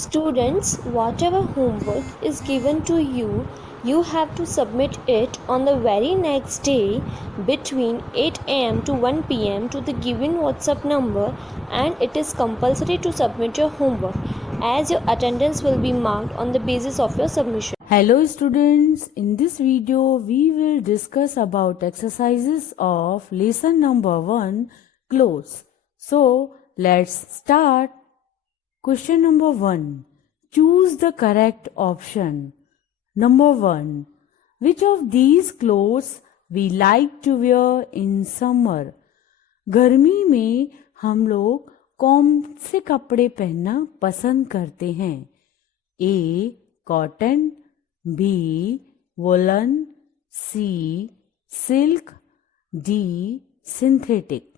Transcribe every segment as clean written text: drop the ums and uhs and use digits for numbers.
Students, whatever homework is given to you, you have to submit it on the very next day between 8 am to 1 pm to the given WhatsApp number, and it is compulsory to submit your homework as your attendance will be marked on the basis of your submission. Hello students, in this video we will discuss about exercises of lesson number 1, clothes. So let's start. Question number 1. Choose the correct option. Number 1. Which of these clothes we like to wear in summer? गर्मी में हम लोग कौन से कपड़े पहनना पसंद करते हैं? A. Cotton, B. Woollen, C. Silk, D. Synthetic.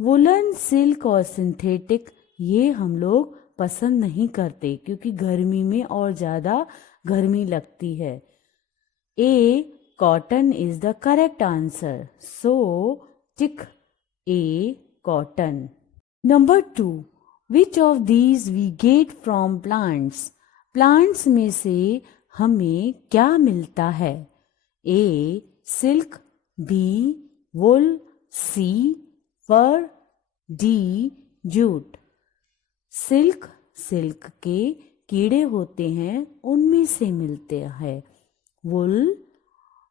Woollen, silk और सिंथेटिक ये हम लोग पसंद नहीं करते क्योंकि गर्मी में और ज़्यादा गर्मी लगती है. A. Cotton is the correct answer. So tick A. Cotton. Number 2. Which of these we get from plants? Plants में से हमें क्या मिलता है? A. Silk, B. Wool, C. Fur, D. Jute. Silk के कीड़े होते हैं उनमें से मिलते हैं. वुल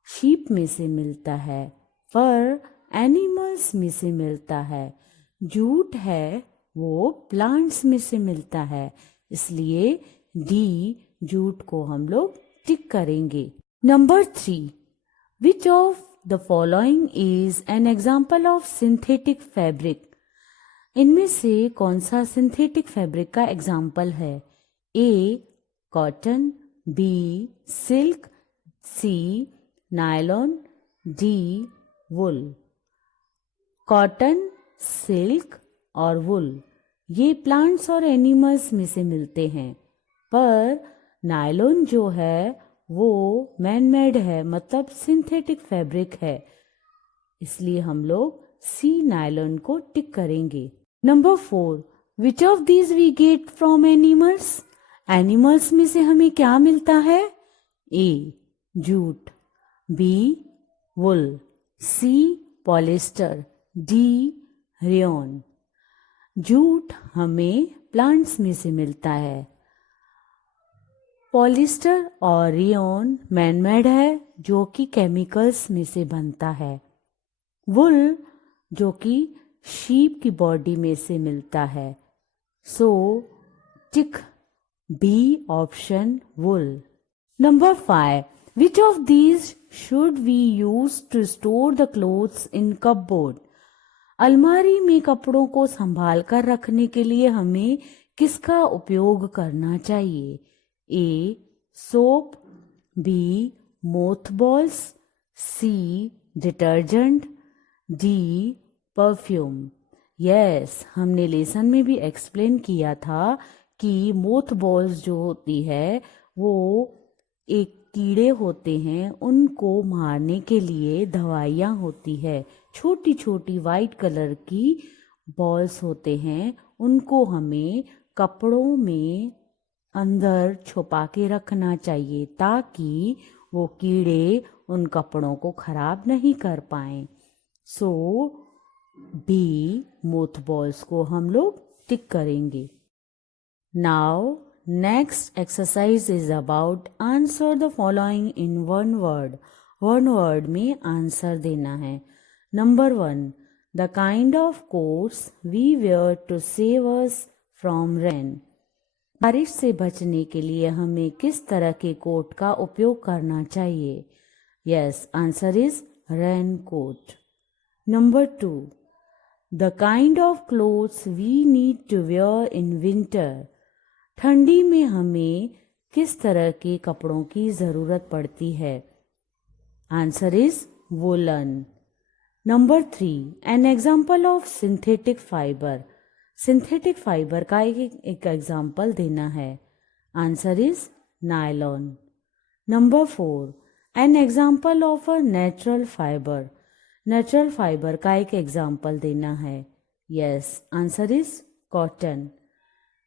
शीप में से मिलता है. फर एनिमल्स में से मिलता है. जूट है वो प्लांट्स में से मिलता है. इसलिए डी जूट को हम लोग टिक करेंगे. Number 3. Which of the following is an example of synthetic fabric? इनमें से कौन सा सिंथेटिक फैब्रिक का एग्जाम्पल है? A. Cotton, B. Silk, C. Nylon, D. Wool. Cotton, silk और वुल ये प्लांट्स और एनिमल्स में से मिलते हैं, पर नायलॉन जो है वो मैन मेड है, मतलब सिंथेटिक फैब्रिक है. इसलिए हम लोग सी नायलॉन को टिक करेंगे. Number 4. Which of these we get from animals? Animals में से हमें क्या मिलता है? A. Jute, B. Wool, C. Polyester, D. Rayon. Jute हमें प्लांट्स में से मिलता है. पॉलिस्टर और रेयन मैनमेड है जो कि केमिकल्स में से बनता है. वुल जो कि शीप की बॉडी में से मिलता है. So tick B option wool. Number 5. Which of these should we use to store the clothes in cupboard? अलमारी में कपड़ों को संभाल कर रखने के लिए हमें किसका उपयोग करना चाहिए? A. Soap, B. मोथबॉल्स, C. Detergent, D. Perfume. Yes, हमने लेसन में भी एक्सप्लेन किया था कि मोथबॉल्स जो होती है वो एक कीड़े होते हैं, उनको मारने के लिए दवाइयाँ होती है. छोटी छोटी वाइट कलर की बॉल्स होते हैं, उनको हमें कपड़ों में अंदर छुपा के रखना चाहिए ताकि वो कीड़े उन कपड़ों को खराब नहीं कर पाएं. सो B मोथबॉल्स को हम लोग टिक करेंगे. Now next exercise is about answer the following in one word. One word में आंसर देना है. Number 1. The kind of coats we wear to save us from rain. बारिश से बचने के लिए हमें किस तरह के कोट का उपयोग करना चाहिए? Yes, answer is rain coat. Number 2. The kind of clothes we need to wear in winter. ठंडी में हमें किस तरह के कपड़ों की ज़रूरत पड़ती है? Answer is woollen. Number 3. An example of synthetic fibre. Synthetic fibre का एक एग्जाम्पल देना है. Answer is nylon. Number 4. An example of a natural fibre. Natural fibre का एक एग्जाम्पल देना है. Yes, answer is cotton.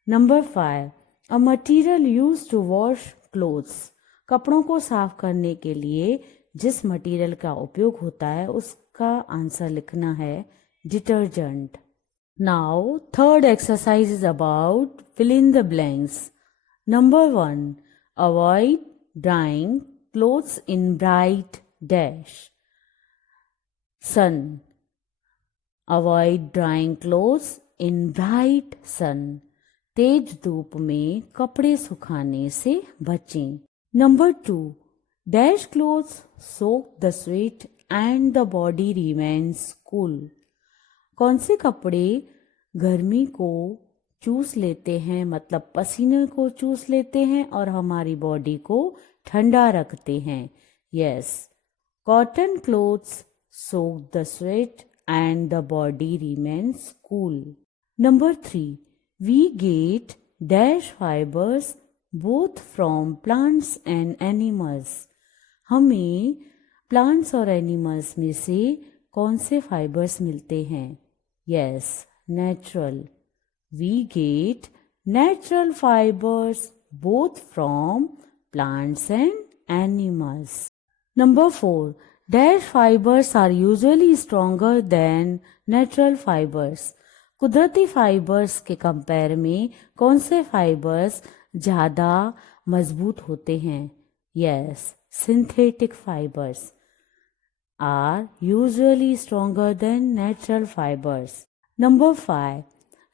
Number 5. A material use to wash clothes, कपड़ों को साफ करने के लिए जिस मटेरियल का उपयोग होता है उसका आंसर लिखना है detergent. Now third exercise is about fill in the blanks. Number 1. Avoid drying clothes in bright dash. Sun. Avoid drying clothes in bright sun. तेज धूप में कपड़े सुखाने से बचें. Number 2. Dash clothes soak the sweat and the body remains cool. कौन से कपड़े गर्मी को चूस लेते हैं, मतलब पसीने को चूस लेते हैं और हमारी बॉडी को ठंडा रखते हैं? Yes, cotton clothes soak the sweat and the body remains cool. Number 3. We get dash fibres both from plants and animals. हमें प्लांट्स और एनिमल्स में से कौन से फाइबर्स मिलते हैं? Yes, natural. We get natural fibers both from plants and animals. Number 4. Dash fibers are usually stronger than natural fibers. कुदरती fibres के कंपेयर में कौन से फाइबर्स ज़्यादा मजबूत होते हैं? Yes, synthetic fibers are usually stronger than natural fibers. Number 5.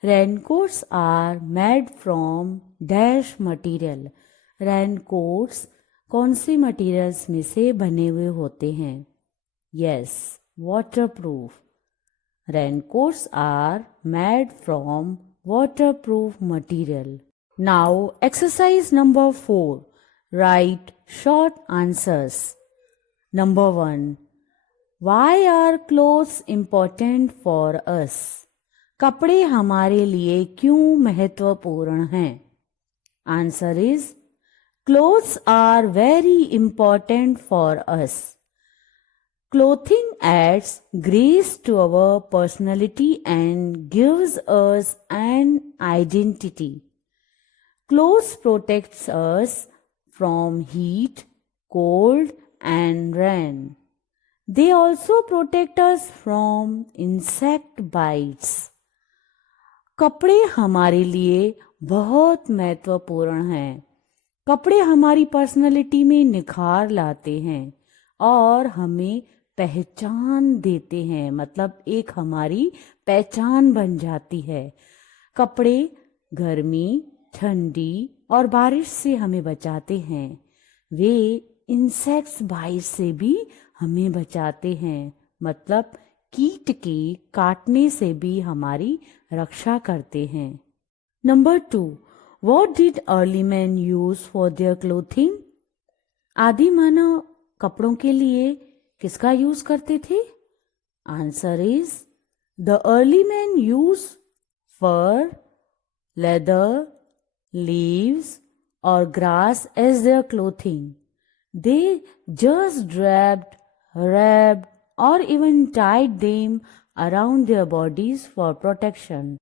Raincoats are made from dash material. Raincoats कौन सी मटेरियल्स में से बने हुए होते हैं? Yes, waterproof. Raincoats are made from waterproof material. Now exercise number 4. Write short answers. Number 1. Why are clothes important for us? कपड़े हमारे लिए क्यों महत्वपूर्ण हैं? Answer is clothes are very important for us. Clothing adds grace to our personality and gives us an identity. Clothes protects us from heat, cold and rain. They also protect us from insect bites. कपड़े हमारे लिए बहुत महत्वपूर्ण हैं. कपड़े हमारी personality में निखार लाते हैं और हमें पहचान देते हैं, मतलब एक हमारी पहचान बन जाती है. कपड़े गर्मी, ठंडी और बारिश से हमें बचाते हैं. वे इंसेक्ट्स बाइट से भी हमें बचाते हैं, मतलब कीट के काटने से भी हमारी रक्षा करते हैं. Number 2. What did early men use for their clothing? आदि मानव कपड़ों के लिए किसका यूज करते थे? Answer is the early man use fur, leather, leaves और grass as their clothing. They just wrapped, or even tied them around their bodies for protection.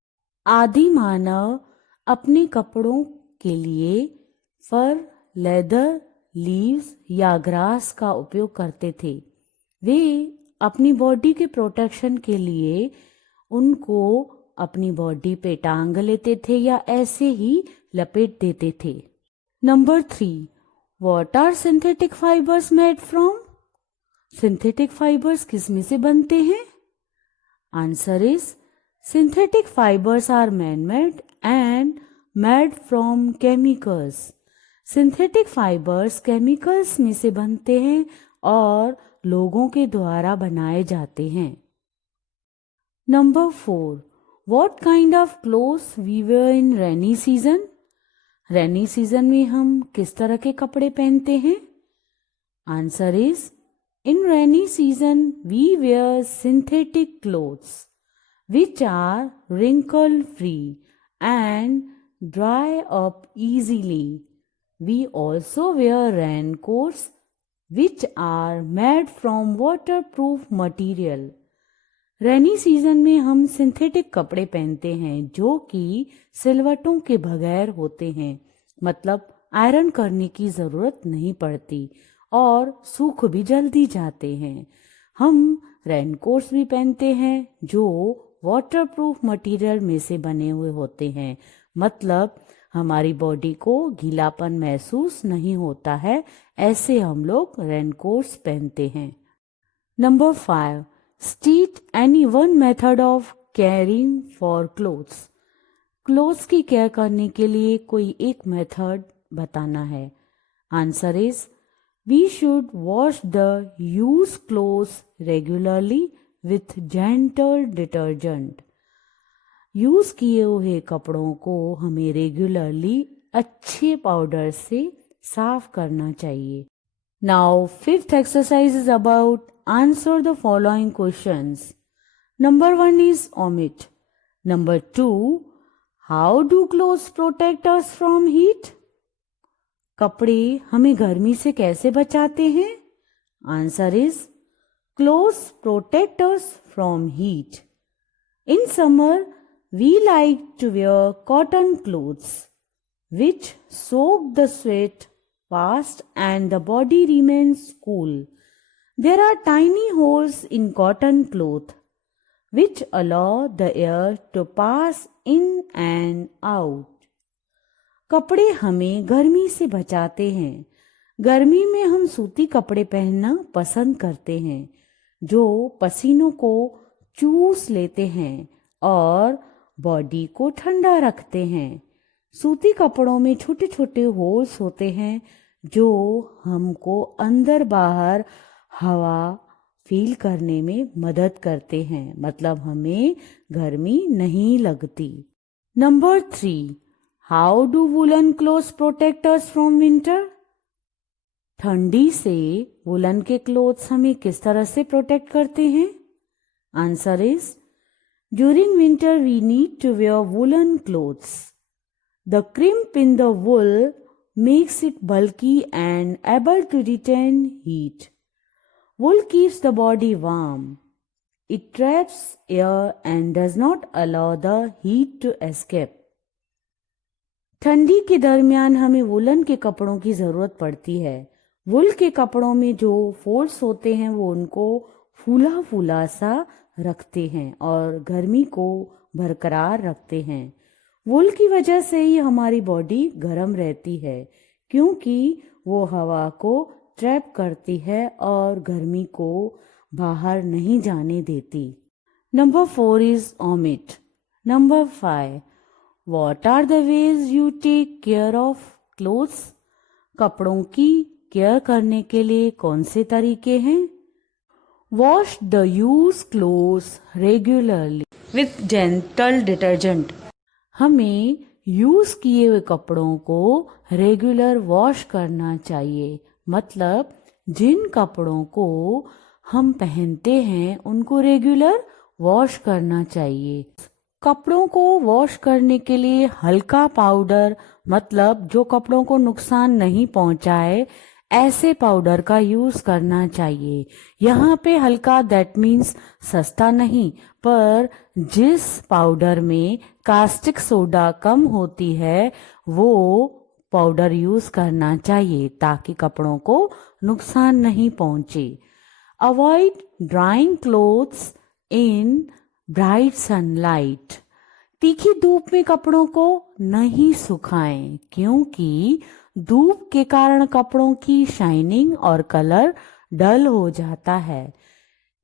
आदि मानव अपने कपड़ों के लिए फर, लेदर, लीव्स या ग्रास का उपयोग करते थे. वे अपनी बॉडी के प्रोटेक्शन के लिए उनको अपनी बॉडी पे टांग लेते थे या ऐसे ही लपेट देते थे. Number 3. What are synthetic fibers made from? Synthetic fibres किस में से बनते हैं? Answer is synthetic fibres are man made and made from chemicals. Synthetic fibres chemicals में से बनते हैं और लोगों के द्वारा बनाए जाते हैं. Number 4. What kind of clothes we wear in rainy season? Rainy season में हम किस तरह के कपड़े पहनते हैं? Answer is in rainy season we wear synthetic clothes which are wrinkle free and dry up easily. We also wear raincoats which are made from waterproof material. Rainy season में हम सिंथेटिक कपड़े पहनते हैं जो कि सिलवटों के बगैर होते हैं मतलब आयरन करने की ज़रूरत नहीं पड़ती और सूख भी जल्दी जाते हैं। हम रेनकोट्स भी पहनते हैं जो वाटरप्रूफ मटेरियल में से बने हुए होते हैं, मतलब हमारी बॉडी को गीलापन महसूस नहीं होता है, ऐसे हम लोग रेनकोट्स पहनते हैं। Number 5, state any one method of caring for clothes. Clothes की केयर करने के लिए कोई एक मेथड बताना है। Answer is we should wash the used clothes regularly with gentle detergent. Use किए हुए कपड़ों को हमें रेगुलरली अच्छे पाउडर से साफ करना चाहिए। Now fifth exercise is about answer the following questions. Number 1 is omit. Number 2, how do clothes protect us from heat? कपड़े हमें गर्मी से कैसे बचाते हैं? Answer is clothes protect us from heat. In summer, we like to wear cotton clothes, which soak the sweat fast and the body remains cool. There are tiny holes in cotton cloth, which allow the air to pass in and out. कपड़े हमें गर्मी से बचाते हैं। गर्मी में हम सूती कपड़े पहनना पसंद करते हैं जो पसीनों को चूस लेते हैं और बॉडी को ठंडा रखते हैं। सूती कपड़ों में छोटे छोटे होल्स होते हैं जो हमको अंदर बाहर हवा फील करने में मदद करते हैं, मतलब हमें गर्मी नहीं लगती। Number 3, how do woollen clothes protect us from winter? ठंडी से वुलन के क्लोथ्स हमें किस तरह से प्रोटेक्ट करते हैं? Answer is during winter we need to wear woollen clothes. The crimp in the wool makes it bulky and able to retain heat. Wool keeps the body warm. It traps air and does not allow the heat to escape. ठंडी के दरमियान हमें woollen के कपड़ों की ज़रूरत पड़ती है। वुल के कपड़ों में जो फोल्ड्स होते हैं वो उनको फूला फूला सा रखते हैं और गर्मी को बरकरार रखते हैं। वुल की वजह से ही हमारी बॉडी गर्म रहती है क्योंकि वो हवा को ट्रैप करती है और गर्मी को बाहर नहीं जाने देती। Number 4 is omit. Number 5, what are the ways you take care of clothes? कपड़ों की केयर करने के लिए कौन से तरीके हैं? Wash the used clothes regularly with gentle detergent. हमें यूज किए हुए कपड़ों को रेगुलर वॉश करना चाहिए, मतलब जिन कपड़ों को हम पहनते हैं उनको रेगुलर वॉश करना चाहिए। कपड़ों को वॉश करने के लिए हल्का पाउडर, मतलब जो कपड़ों को नुकसान नहीं पहुंचाए, ऐसे पाउडर का यूज करना चाहिए। यहाँ पे हल्का दैट मीन्स सस्ता नहीं, पर जिस पाउडर में कास्टिक सोडा कम होती है वो पाउडर यूज करना चाहिए ताकि कपड़ों को नुकसान नहीं पहुंचे। Avoid drawing clothes in bright sunlight. तीखी धूप में कपड़ों को नहीं सुखाएं क्योंकि धूप के कारण कपड़ों की शाइनिंग और कलर डल हो जाता है।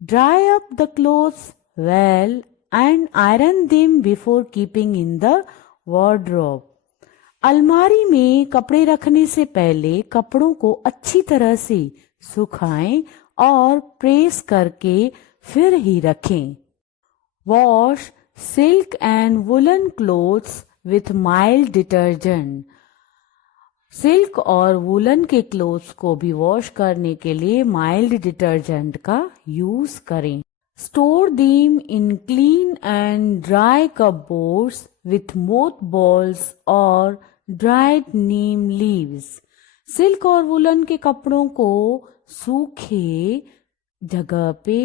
Dry up the clothes well and iron them before keeping in the wardrobe. अलमारी में कपड़े रखने से पहले कपड़ों को अच्छी तरह से सुखाएं और प्रेस करके फिर ही रखें। Wash silk and woollen clothes with mild detergent. Silk और वुलन के क्लोथ्स को भी वॉश करने के लिए माइल्ड डिटर्जेंट का यूज करें। Store them in clean and dry cupboards with moth balls और ड्राइड नीम लीव्स। सिल्क और वुलन के कपड़ों को सूखे जगह पे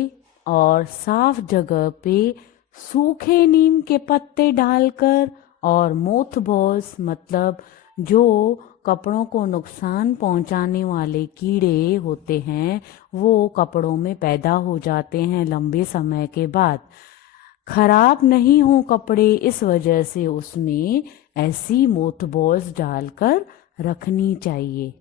और साफ जगह पे सूखे नीम के पत्ते डालकर और मोथ बॉल्स मतलब जो कपड़ों को नुकसान पहुंचाने वाले कीड़े होते हैं वो कपड़ों में पैदा हो जाते हैं लंबे समय के बाद। खराब नहीं हो कपड़े, इस वजह से उसमें ऐसी मोथबॉल्स डालकर रखनी चाहिए।